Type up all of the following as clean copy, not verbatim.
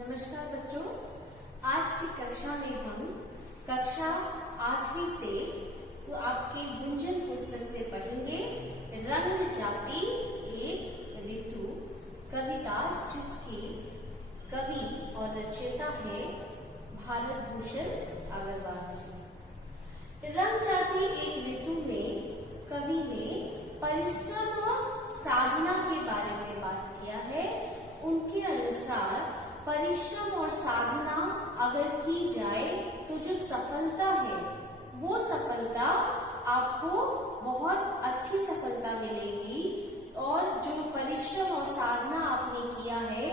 नमस्कार बच्चों, आज की कक्षा में हम कक्षा 8वीं से तो आपके गुंजन पुस्तक से पढ़ेंगे रंग जाति एक ऋतु कविता, जिसके कवि और रचयिता है भारत भूषण अग्रवाल जी। रंग जाति एक ऋतु में कवि ने परिश्रम और साधना के बारे में बात किया है। उनके अनुसार परिश्रम और साधना अगर की जाए तो जो सफलता है वो सफलता आपको बहुत अच्छी सफलता मिलेगी और जो परिश्रम और साधना आपने किया है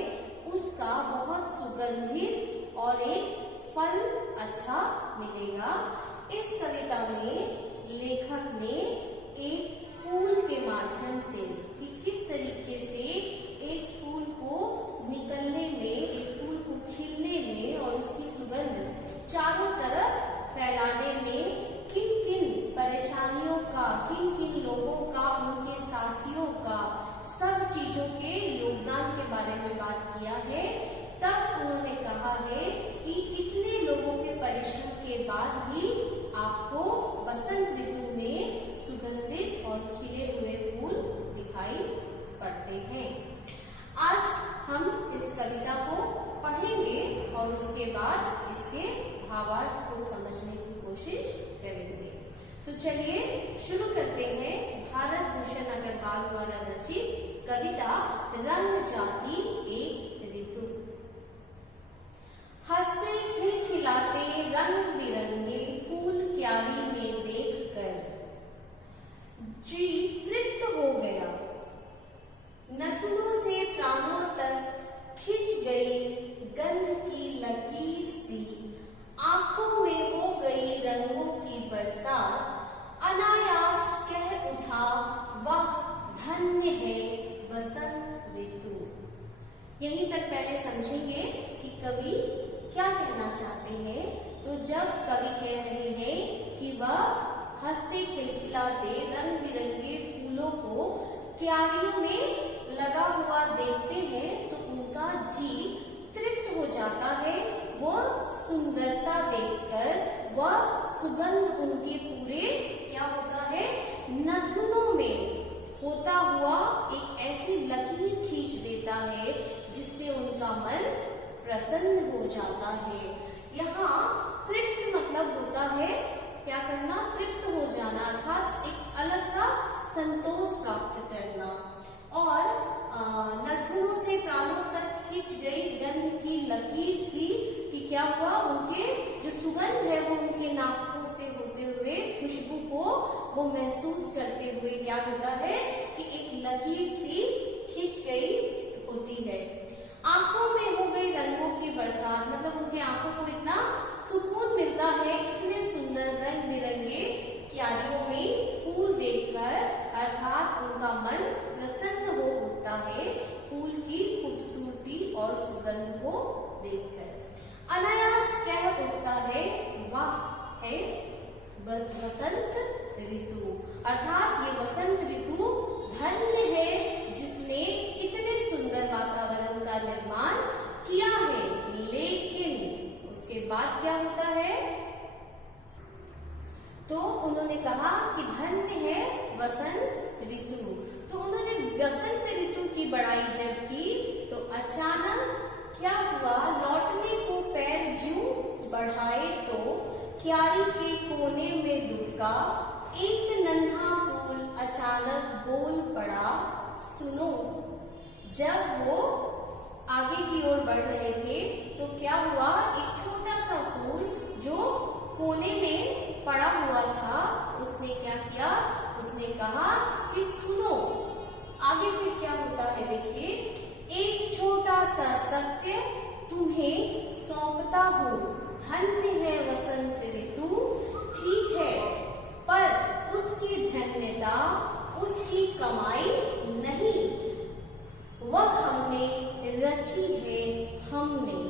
उसका बहुत सुगंधित और एक फल अच्छा मिलेगा। इस कविता में लेखक ने एक फूल के माध्यम से कि किस तरीके से एक फूल को निकलने में, एक फूल को खिलने में और उसकी सुगंध चारों तरफ फैलाने में किन किन परेशानियों का, किन किन लोगों का, उनके साथियों का, सब चीजों के योगदान के बारे में बात किया है। तब उन्होंने कहा है कि इतने लोगों के परिश्रम के बाद ही आपको बसंत ऋतु में सुगंधित और खिले हुए फूल दिखाई पड़ते हैं। आज हम इस कविता को पढ़ेंगे और उसके बाद इसके भावार्थ को समझने की कोशिश करेंगे। तो चलिए शुरू करते हैं भारत भूषण अग्रवाल द्वारा रचित कविता रंग जाति एक ऋतु। हंसते खिलखिलाते रंग बिरंगे फूल क्यारी में देखकर जी तृप्त हो गया। नथुनों से प्राणों तक खिंच गई गंध की लकीर सी, आंखों में हो गई रंगों की बरसात। अनायास कह उठा वाह धन्य है बसंत ऋतु। यहीं तक पहले समझेंगे कि कवि क्या कहना चाहते हैं। तो जब कवि कह रहे हैं कि वह हंसते खिलखिलाते रंग बिरंगे फूलों को क्यारियों में लगा हुआ देखते हैं तो उनका जी तृप्त हो जाता है। वो सुंदरता देखकर, वह सुगंध उनके पूरे क्या होता है, नथुनों में होता हुआ एक ऐसी लकीर खींच देता है जिससे उनका मन प्रसन्न हो जाता है। यहाँ तृप्त मतलब होता है क्या करना, तृप्त हो जाना, अर्थात एक अलग सा संतोष प्राप्त करना। और नथुनों से प्राणों तक खिंच गई गंध की लकीर सी कि क्या हुआ, उनके जो सुगंध है वो उनके नाकों से होते हुए खुशबू को वो महसूस करते हुए क्या होता है कि एक लकीर सी खिंच गई होती है। आंखों में हो गई रंगों की बरसात, मतलब उनके आंखों को इतना सुकून मिलता है इतने सुंदर रंग बिरंगे क्यारियों में फूल देखकर, अर्थात उनका मन प्रसन्न हो उठता है फूल की खूबसूरती और सुगंध को देखकर। अनायास कह उठता है वाह है बसंत ऋतु, अर्थात ये बसंत ऋतु धन्य है जिसने इतने सुंदर वातावरण का निर्माण किया है। लेकिन उसके बाद क्या होता है, तो उन्होंने कहा कि धन्य है वसंत ऋतु। तो उन्होंने वसंत ऋतु की बड़ाई जब की तो अचानक क्या हुआ, लौटने को पैर ज्यों बढ़ाए तो क्यारी के कोने में दुबका एक नन्हा फूल अचानक बोल पड़ा सुनो। जब वो आगे की ओर बढ़ रहे थे तो क्या हुआ, एक छोटा सा फूल जो कोने में पड़ा हुआ था उसने क्या किया, उसने कहा कि सुनो। आगे फिर क्या होता है देखिए, एक छोटा सा सत्य तुम्हें सौंपता हूँ, धन्य है वसंत ऋतु। ठीक है, पर उसकी धन्यता, उसकी कमाई नहीं, वह हमने रची है हमने।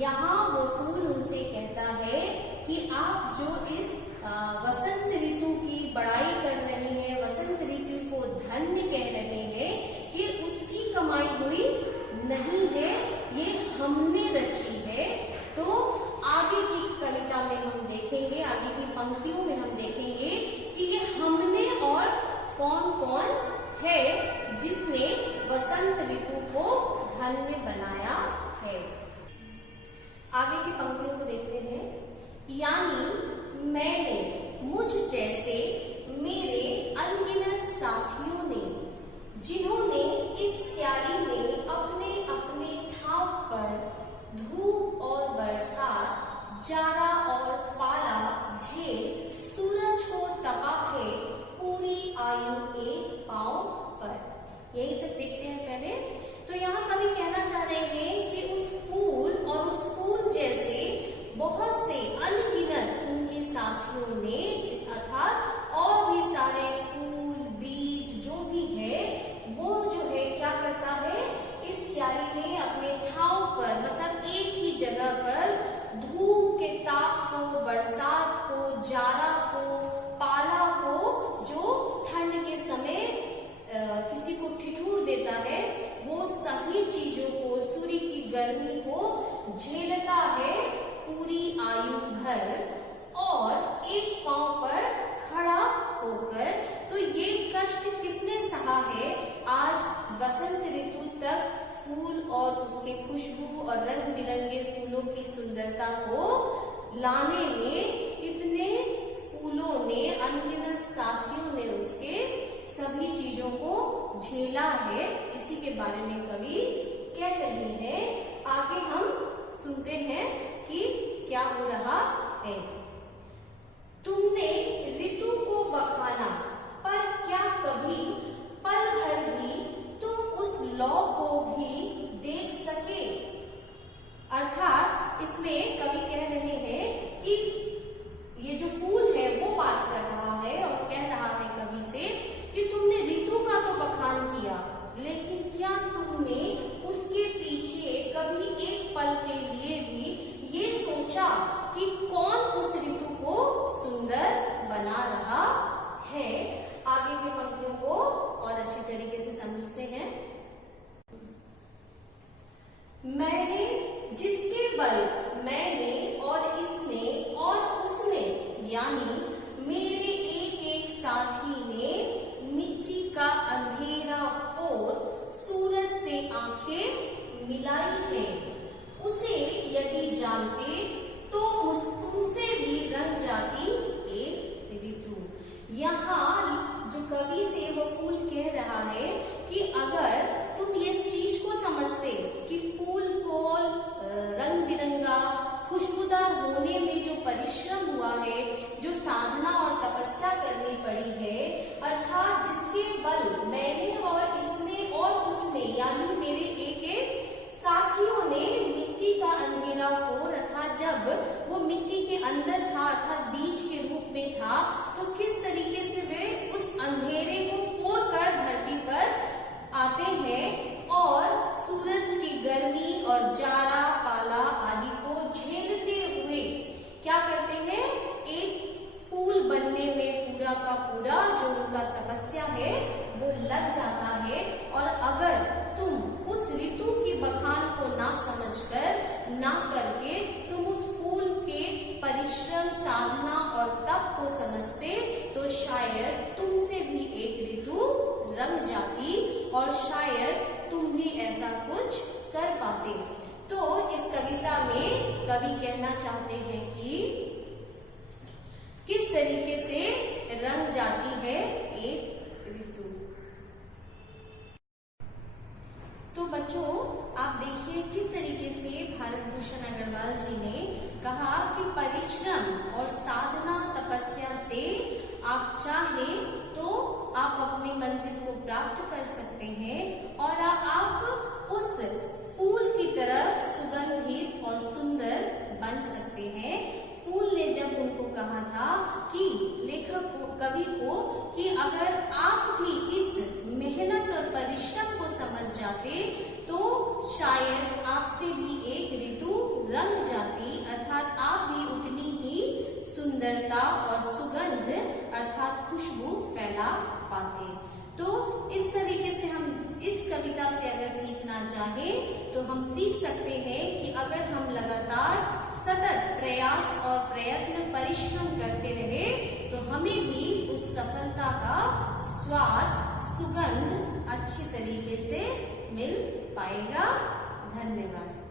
यहाँ वो फूल उनसे कहता है कि आप जो इस वसंत ऋतु की बड़ाई कर रहे हैं, वसंत ऋतु को धन्य कह रहे हैं, कि उसकी कमाई हुई नहीं है, ये हमने पंक्तियों में हम देखेंगे कि ये हमने और कौन कौन है जिसने वसंत ऋतु को धन्य बनाया है। आगे की पंक्तियों को देखते हैं। यानी मैंने, मुझ जैसे मेरे अनगिनत साथियों ने, जिन्होंने इस क्यारी में अपने अपने ठाव पर धूप और बरसात, जाड़ा और पाला झेल सूरज को तपा है पूरी आयु एक पांव पर। यही तक देखते हैं पहले। तो यहाँ कवि कहना चाह रहे हैं कि उस फूल और उस फूल जैसे बहुत से अनगिनत उनके साथियों ने, अर्थात और भी सारे फूल बीज जो भी है वो जो है क्या करता है, इस क्यारी में अपने ठाव पर, मतलब एक ही जगह पर धूप के ताप को, बरसात को, जाड़ा को, पाला को, जो ठंड के समय किसी को ठिठुर देता है, वो सभी चीजों को, सूर्य की गर्मी को झेलता है पूरी आयु भर और एक पांव पर खड़ा होकर। तो ये कष्ट किसने सहा है? आज वसंत ऋतु तक फूल और उसके खुशबू और रंग बिरंगे फूलों की सुंदरता को लाने में इतने फूलों ने, अनगिनत साथियों ने उसके सभी चीजों को झेला है। इसी के बारे में कवि कह रहे हैं। आगे हम सुनते हैं कि क्या हो रहा है। तुमने ऋतु को बखाना, पर क्या कभी पल भर भी तुम उस लौ को भी देख सके? अर्थात इसमें कवि कह रहे हैं कि ये जो फूल है वो बात कर रहा है और कह रहा है कवि से कि तुमने ऋतु का तो बखान किया, लेकिन क्या तुमने उसके पीछे कभी एक पल के लिए भी ये सोचा कि कौन उस ऋतु को सुंदर बना रहा है? आगे की पंक्तियों को और अच्छी तरीके से समझते हैं। मैंने, जिसके बल मैंने और इसने और उसने, यानी मेरे एक एक साथी ने मिट्टी का अंधेरा फोड़ सूरज से आंखें मिलाई है, उसे यदि जानते तो तुमसे भी रंग जाती एक ऋतु। यहाँ जो कवि से वो फूल कह रहा है कि अगर तुम ये चीज को समझते कि फूल को रंग बिरंगा खुशबूदार होने में जो परिश्रम हुआ है, जो साधना और तपस्या करनी पड़ी है, अर्थात जिसके बल मैंने और इसने और उसने, यानी मेरे एक एक साथियों ने मिट्टी का अंधेरा फोड़ रखा, जब वो मिट्टी के अंदर था अर्थात बीज के रूप में था, तो किस तरीके से वे उस अंधेरे को फोड़कर धरती पर आते हैं और सूरज की गर्मी और जाड़ा, पाला आदि को झेलते हुए क्या करते हैं, एक फूल बनने में पूरा का पूरा जो उनका तपस्या है वो लग जाता है। और अगर तुम उस ऋतु की बखान को ना समझकर, ना करके तुम उस फूल के परिश्रम, साधना और तप को समझते तो शायद तुमसे भी एक ऋतु रंग जाती और शायद तुम भी ऐसा कुछ कर पाते। तो इस कविता में कवि कहना चाहते हैं कि किस तरीके से रंग जाती है एक ऋतु। तो बच्चों आप देखिए किस तरीके से भारत भूषण अग्रवाल जी ने कहा कि परिश्रम और साधना तपस्या से आप चाहे तो आप अपनी मंजिल को प्राप्त कर सकते हैं और आप उस फूल की तरह सुगंधित और सुंदर बन सकते हैं। फूल ने जब उनको कहा था कि लेखक को, कवि को, कि अगर आप भी इस मेहनत और परिश्रम को समझ जाते तो शायद आपसे भी एक ऋतु रंग जाती, अर्थात आप भी उतनी ही सुंदरता और सुगंध अर्थात खुशबू फैला पाते। तो इस तरीके से हम इस कविता से अगर सीखना चाहें तो हम सीख सकते हैं कि अगर हम लगातार सतत प्रयास और प्रयत्न परिश्रम करते रहे तो हमें भी उस सफलता का स्वाद, सुगंध अच्छी तरीके से मिल पाएगा। धन्यवाद।